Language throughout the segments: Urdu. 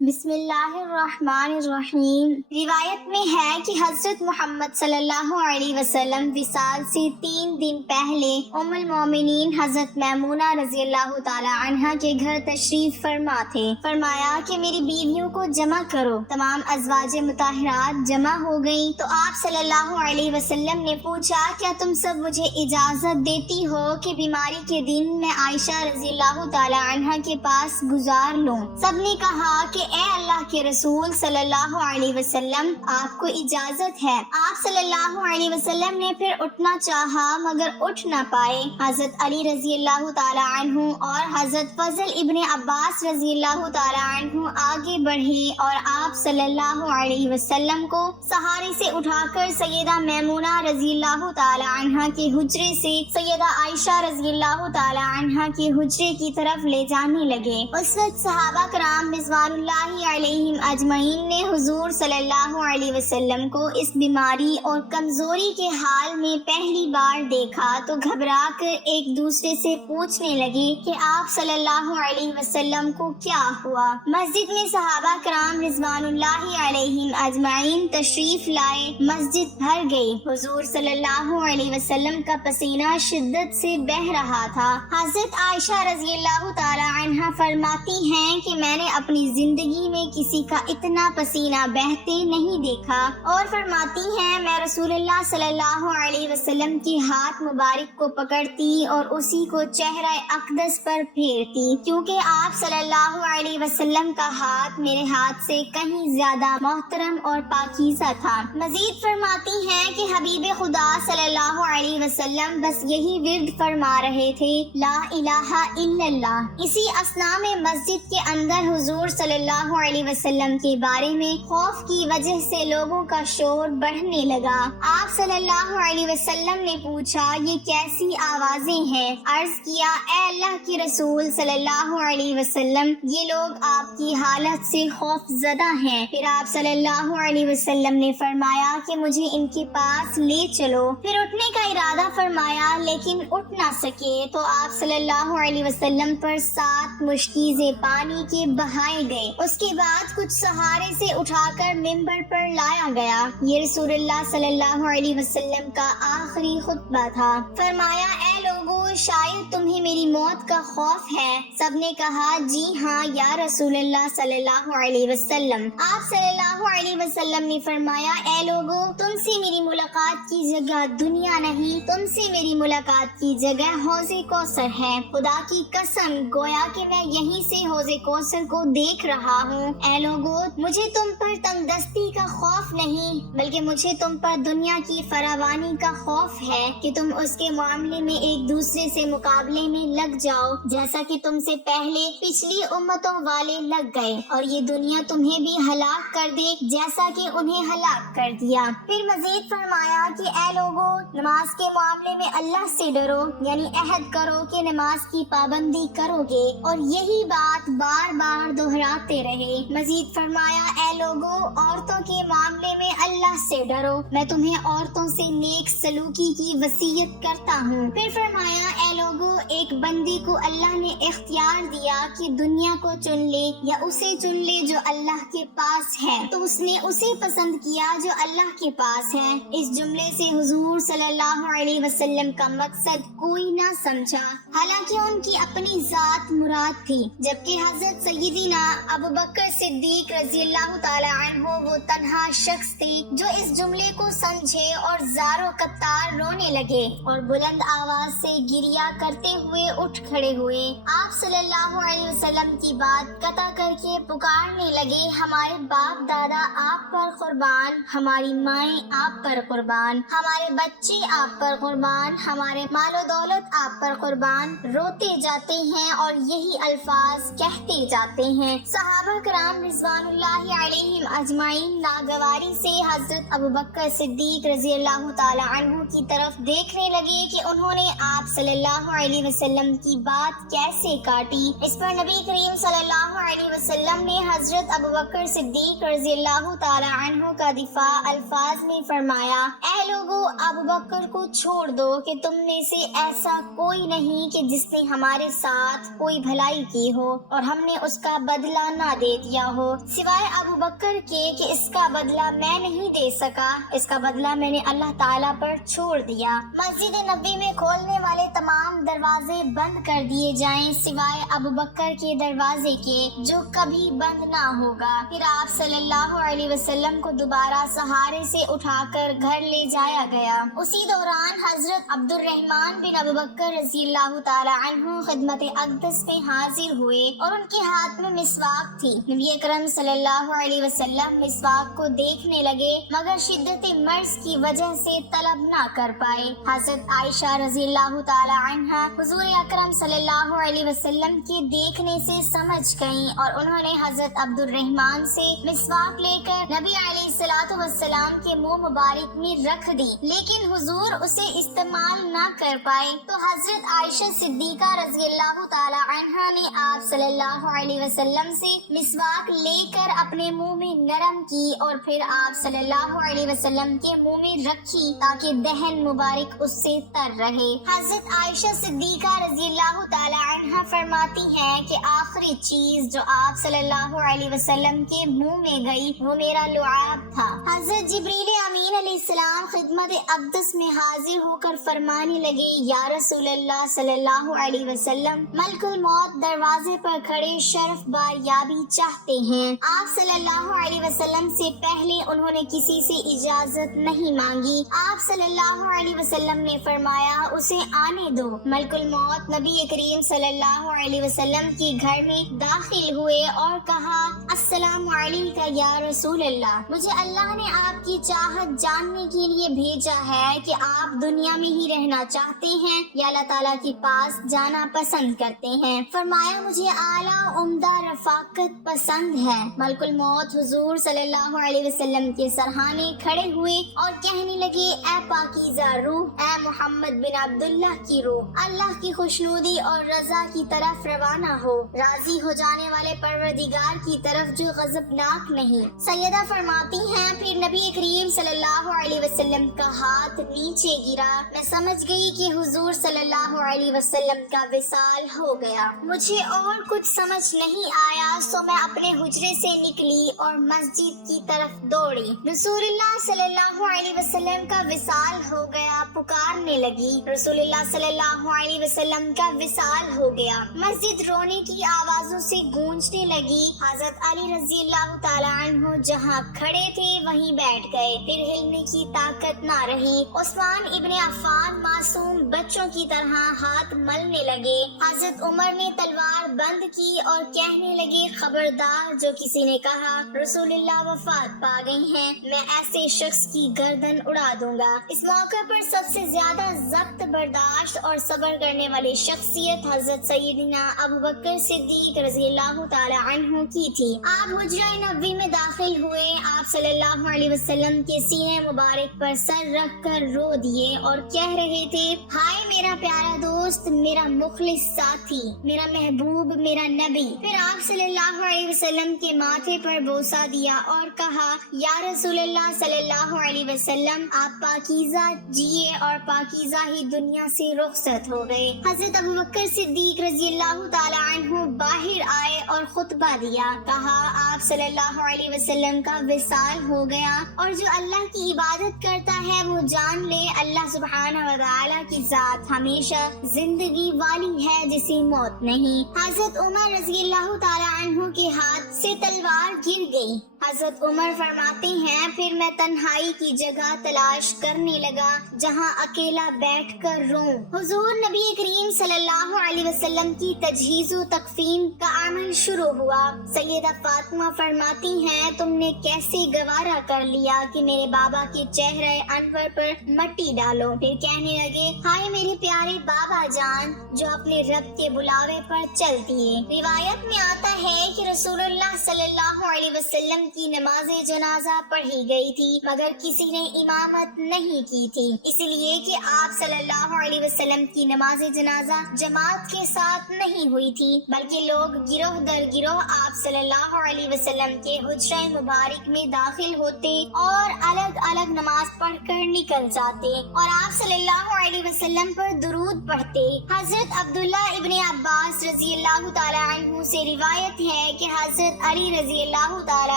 بسم اللہ الرحمن الرحیم۔ روایت میں ہے کہ حضرت محمد صلی اللہ علیہ وسلم وصال سے 3 دن پہلے ام المومنین حضرت میمونہ رضی اللہ تعالی عنہا کے گھر تشریف فرما تھے۔ فرمایا کہ میری بیویوں کو جمع کرو۔ تمام ازواج مطہرات جمع ہو گئیں تو آپ صلی اللہ علیہ وسلم نے پوچھا، کیا تم سب مجھے اجازت دیتی ہو کہ بیماری کے دن میں عائشہ رضی اللہ تعالی عنہا کے پاس گزار لوں؟ سب نے کہا کہ اے اللہ کے رسول صلی اللہ علیہ وسلم، آپ کو اجازت ہے۔ آپ صلی اللہ علیہ وسلم نے پھر اٹھنا چاہا مگر اٹھ نہ پائے۔ حضرت علی رضی اللہ تعالی عنہ اور حضرت فضل ابن عباس رضی اللہ تعالی عنہ آگے بڑھے اور آپ صلی اللہ علیہ وسلم کو سہارے سے اٹھا کر سیدہ میمونہ رضی اللہ تعالی عنہا کے حجرے سے سیدہ عائشہ رضی اللہ تعالی عنہا کے حجرے کی طرف لے جانے لگے۔ اس وقت صحابہ کرام رضوان اللہ علیہم اجمعین نے حضور صلی اللہ علیہ وسلم کو اس بیماری اور کمزوری کے حال میں پہلی بار دیکھا تو گھبرا کر ایک دوسرے سے پوچھنے لگے کہ آپ صلی اللہ علیہ وسلم کو کیا ہوا۔ مسجد میں صحابہ کرام رضوان اللہ علیہم اجمعین تشریف لائے، مسجد بھر گئی۔ حضور صلی اللہ علیہ وسلم کا پسینہ شدت سے بہہ رہا تھا۔ حضرت عائشہ رضی اللہ تعالی عنہا فرماتی ہیں کہ میں نے اپنی زندگی میں کسی کا اتنا پسینہ بہتے نہیں دیکھا، اور فرماتی ہیں میں رسول اللہ صلی اللہ علیہ وسلم کے ہاتھ مبارک کو پکڑتی اور اسی کو چہرہ اقدس پر پھیرتی، کیونکہ آپ صلی اللہ علیہ وسلم کا ہاتھ میرے ہاتھ سے کہیں زیادہ محترم اور پاکیزہ تھا۔ مزید فرماتی ہیں کہ حبیب خدا صلی اللہ علیہ وسلم بس یہی ورد فرما رہے تھے، لا الہ الا اللہ۔ اسی اثناء میں مسجد کے اندر حضور صلی اللہ علیہ وسلم کے بارے میں خوف کی وجہ سے لوگوں کا شور بڑھنے لگا۔ آپ صلی اللہ علیہ وسلم نے پوچھا، یہ کیسی آوازیں ہیں؟ عرض کیا، اے اللہ کے رسول صلی اللہ علیہ وسلم، یہ لوگ آپ کی حالت سے خوف زدہ ہیں۔ پھر آپ صلی اللہ علیہ وسلم نے فرمایا کہ مجھے ان کے پاس لے چلو۔ پھر اٹھنے کا ارادہ فرمایا لیکن اٹھ نہ سکے تو آپ صلی اللہ علیہ وسلم پر 7 مشکیزیں پانی کے بہائے گئے۔ اس کے بعد کچھ سہارے سے اٹھا کر ممبر پر لایا گیا۔ یہ رسول اللہ صلی اللہ علیہ وسلم کا آخری خطبہ تھا۔ فرمایا، اے لوگو، شاید تمہیں میری موت کا خوف ہے؟ سب نے کہا، جی ہاں یا رسول اللہ صلی اللہ علیہ وسلم۔ آپ صلی اللہ علیہ وسلم نے فرمایا، اے لوگو، تم سے میری ملاقات کی جگہ دنیا نہیں، تم سے میری ملاقات کی جگہ حوض کوثر ہے۔ خدا کی قسم، گویا کہ میں یہیں سے حوض کوثر کو دیکھ رہا ہوں۔ اے لوگو، مجھے تم پر تنگ دستی کا خوف نہیں، بلکہ مجھے تم پر دنیا کی فراوانی کا خوف ہے کہ تم اس کے معاملے میں ایک دوسرے سے مقابلے میں لگ جاؤ، جیسا کہ تم سے پہلے پچھلی امتوں والے لگ گئے، اور یہ دنیا تمہیں بھی ہلاک کر دے جیسا کہ انہیں ہلاک کر دیا۔ پھر مزید فرمایا کہ اے لوگو، نماز کے معاملے میں اللہ سے ڈرو، یعنی عہد کرو کہ نماز کی پابندی کرو گے، اور یہی بات بار بار دہراتے رہے۔ مزید فرمایا، اے لوگو، عورتوں کے معاملے میں اللہ سے ڈرو، میں تمہیں عورتوں سے نیک سلوکی کی وصیت کرتا ہوں۔ پھر فرمایا، اے لوگو، ایک بندے کو اللہ نے اختیار دیا کہ دنیا کو چن لے یا اسے چن لے جو اللہ کے پاس ہے، تو اس نے اسے پسند کیا جو اللہ کے پاس ہے۔ اس جملے سے حضور صلی اللہ علیہ وسلم کا مقصد کوئی نہ سمجھا، حالانکہ ان کی اپنی ذات مراد تھی، جبکہ حضرت سیدنا ابو بکر صدیق رضی اللہ تعالی عنہ وہ تنہا شخص تھے جو اس جملے کو سمجھے اور زارو قطار رونے لگے اور بلند آواز سے گریہ کرتے ہوئے اٹھ کھڑے ہوئے۔ آپ صلی اللہ علیہ وسلم کی بات قطع کر کے پکارنے لگے، ہمارے باپ دادا آپ پر قربان، ہماری مائیں آپ پر قربان، ہمارے بچے آپ پر قربان، ہمارے مال و دولت آپ پر قربان۔ روتے جاتے ہیں اور یہی الفاظ کہتے جاتے ہیں۔ صحابہ کرام رضوان اللہ علیہم اجمعین ناگواری سے حضرت ابو بکر صدیق رضی اللہ تعالی عنہ کی طرف دیکھنے لگے کہ انہوں نے آپ صلی اللہ علیہ وسلم کی بات کیسے کاٹی۔ اس پر نبی کریم صلی اللہ علیہ وسلم وسلم نے حضرت ابوبکر صدیق رضی اللہ تعالی عنہ کا دفاع الفاظ میں فرمایا، اے لوگو، ابوبکر کو چھوڑ دو کہ تم میں سے ایسا کوئی نہیں کہ جس نے ہمارے ساتھ کوئی بھلائی کی ہو اور ہم نے اس کا بدلہ نہ دے دیا ہو، سوائے ابوبکر کے کہ اس کا بدلہ میں نہیں دے سکا، اس کا بدلہ میں نے اللہ تعالیٰ پر چھوڑ دیا۔ مسجد نبوی میں کھولنے والے تمام دروازے بند کر دیے جائیں سوائے ابوبکر کے دروازے کے، جو کبھی بند نہ ہوگا۔ پھر آپ صلی اللہ علیہ وسلم کو دوبارہ سہارے سے اٹھا کر گھر لے جایا گیا۔ اسی دوران حضرت عبد الرحمن بن ابوبکر رضی اللہ تعالی عنہ خدمت اقدس میں حاضر ہوئے اور ان کے ہاتھ میں مسواک تھی۔ نبی اکرم صلی اللہ علیہ وسلم مسواک کو دیکھنے لگے مگر شدت مرض کی وجہ سے طلب نہ کر پائے۔ حضرت عائشہ رضی اللہ تعالی عنہا حضور اکرم صلی اللہ علیہ وسلم کے دیکھنے سے سمجھ گئیں اور انہوں نے حضرت عبد الرحمن سے مسواک لے کر نبی علیہ الصلوۃ والسلام کے منہ مبارک میں رکھ دی، لیکن حضور اسے استعمال نہ کر پائے تو حضرت عائشہ صدیقہ رضی اللہ تعالی عنہا نے آپ صلی اللہ علیہ وسلم سے مسواک لے کر اپنے منہ میں نرم کی اور پھر آپ صلی اللہ علیہ وسلم کے منہ میں رکھی تاکہ دہن مبارک اس سے تر رہے۔ حضرت عائشہ صدیقہ رضی اللہ تعالی عنہا فرماتی ہیں کہ آخری چیز جو آپ صلی اللہ علیہ وسلم کے منہ میں گئی وہ میرا لعاب تھا۔ حضرت جبریل امین علیہ السلام خدمت اقدس میں حاضر ہو کر فرمانے لگے، یا رسول اللہ صلی اللہ علیہ وسلم، ملک الموت دروازے پر کھڑے شرف بایابی چاہتے ہیں۔ آپ صلی اللہ علیہ وسلم سے پہلے انہوں نے کسی سے اجازت نہیں مانگی۔ آپ صلی اللہ علیہ وسلم نے فرمایا، اسے آنے دو۔ ملک الموت نبی کریم صلی اللہ علیہ وسلم کے گھر میں داخل ہوئے اور کہا، السلام علیکہ یا رسول اللہ، مجھے اللہ نے آپ کی چاہت جاننے کے لیے بھیجا ہے کہ آپ دنیا میں ہی رہنا چاہتے ہیں یا اللہ تعالیٰ کے پاس جانا پسند کرتے ہیں۔ فرمایا، مجھے اعلیٰ عمدہ رفاقت پسند ہے۔ ملک الموت حضور صلی اللہ علیہ وسلم کے سرہانے کھڑے ہوئے اور کہنے لگے، اے پاکیزہ روح، اے محمد بن عبداللہ کی روح، اللہ کی خوشنودی اور رضا کی طرف روانہ ہو، راضی ہو جانے والے پروردگار کی طرف جو غضبناک نہیں۔ سیدہ فرماتی ہیں، پھر نبی کریم صلی اللہ علیہ وسلم کا ہاتھ نیچے گرا، میں سمجھ گئی کہ حضور صلی اللہ علیہ وسلم کا وصال ہو گیا۔ مجھے اور کچھ سمجھ نہیں آیا سو میں اپنے حجرے سے نکلی اور مسجد کی طرف دوڑی۔ رسول اللہ صلی اللہ علیہ وسلم کا وصال ہو گیا، پکارنے لگی، رسول اللہ صلی اللہ علیہ وسلم کا وصال ہو گیا۔ مسجد رونے کی آوازوں سے گونجنے لگی۔ حضرت علی رضی اللہ تعالی عنہ جہاں کھڑے تھے وہیں بیٹھ گئے، پھر ہلنے کی طاقت نہ رہی۔ عثمان ابن عفان معصوم بچوں کی طرح ہاتھ ملنے لگے۔ حضرت عمر نے تلوار بند کی اور کہنے لگے، خبردار، جو کسی نے کہا رسول اللہ وفات پا گئی ہیں، میں ایسے شخص کی گردن اڑا دوں گا۔ اس موقع پر سب سے زیادہ ضبط برداشت اور صبر کرنے والی شخصیت حضرت سیدنا ابوبکر صدیق رضی اللہ تعالی عنہ کی تھی۔ آپ حجرہ نبوی میں داخل ہوئے، آپ صلی اللہ علیہ وسلم کے سینے مبارک پر سر رکھ کر رو دیے اور کہہ رہے تھے، ہائے میرا پیارا دوست، میرا مخلص ساتھی، میرا محبوب، میرا نبی۔ پھر آپ صلی اللہ علیہ وسلم کے ماتھے پر بوسہ دیا اور کہا، یا رسول اللہ صلی اللہ علیہ وسلم، آپ پاکیزہ جیے اور پاکیزہ ہی دنیا سے رخصت ہو گئے۔ حضرت ابوبکر صدیق رضی اللہ تعالی عنہ باہر آئے اور خطبہ دیا، کہا، آپ صلی اللہ علیہ وسلم کا وصال ہو گیا اور جو اللہ کی عبادت کرتا ہے وہ جان لے اللہ سبحانہ و تعالی کی ذات ہمیشہ زندگی والی ہے جسے موت نہیں۔ حضرت عمر رضی اللہ تعالی عنہ کے ہاتھ سے تلوار گر گئی۔ حضرت عمر فرماتے ہیں، پھر میں تنہائی کی جگہ تلاش کرنے لگا جہاں اکیلا بیٹھ کر روں۔ حضور نبی کریم صلی اللہ علیہ وسلم کی تجہیز و تکفین کا عمل شروع ہوا۔ سیدہ فاطمہ فرماتی ہیں، تم نے کیسے گوارا کر لیا کہ میرے بابا کے چہرے انور پر مٹی ڈالو۔ پھر کہنے لگے، ہائے میرے پیارے بابا جان جو اپنے رب کے بلاوے پر چل دیے۔ روایت میں آتا ہے کہ رسول اللہ صلی اللہ علیہ وسلم کی نماز جنازہ پڑھی گئی تھی مگر کسی نے امامت نہیں کی تھی، اس لیے کہ آپ صلی اللہ علیہ وسلم کی نماز جنازہ جماعت کے ساتھ نہیں ہوئی تھی، بلکہ لوگ گروہ در گروہ آپ صلی اللہ علیہ وسلم کے حجرہ مبارک میں داخل ہوتے اور الگ الگ نماز پڑھ کر نکل جاتے اور آپ صلی اللہ علیہ وسلم پر درود پڑھتے۔ حضرت عبداللہ ابن عباس رضی اللہ تعالی عنہ سے روایت ہے کہ حضرت علی رضی اللہ تعالی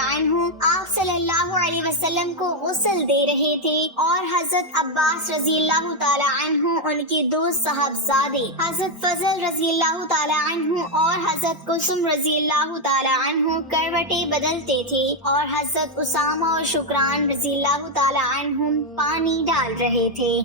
عنہ آپ صلی اللہ علیہ وسلم کو غسل دے رہے تھے اور حضرت عباس رضی اللہ تعالی عنہ ان کے دو صاحبزادے حضرت فضل رضی اللہ تعالی عنہ اور حضرت قسم رضی اللہ تعالی عنہ کروٹیں بدلتے تھے اور حضرت اسامہ اور شکران رضی اللہ تعالی عنہم پانی ڈال رہے تھے۔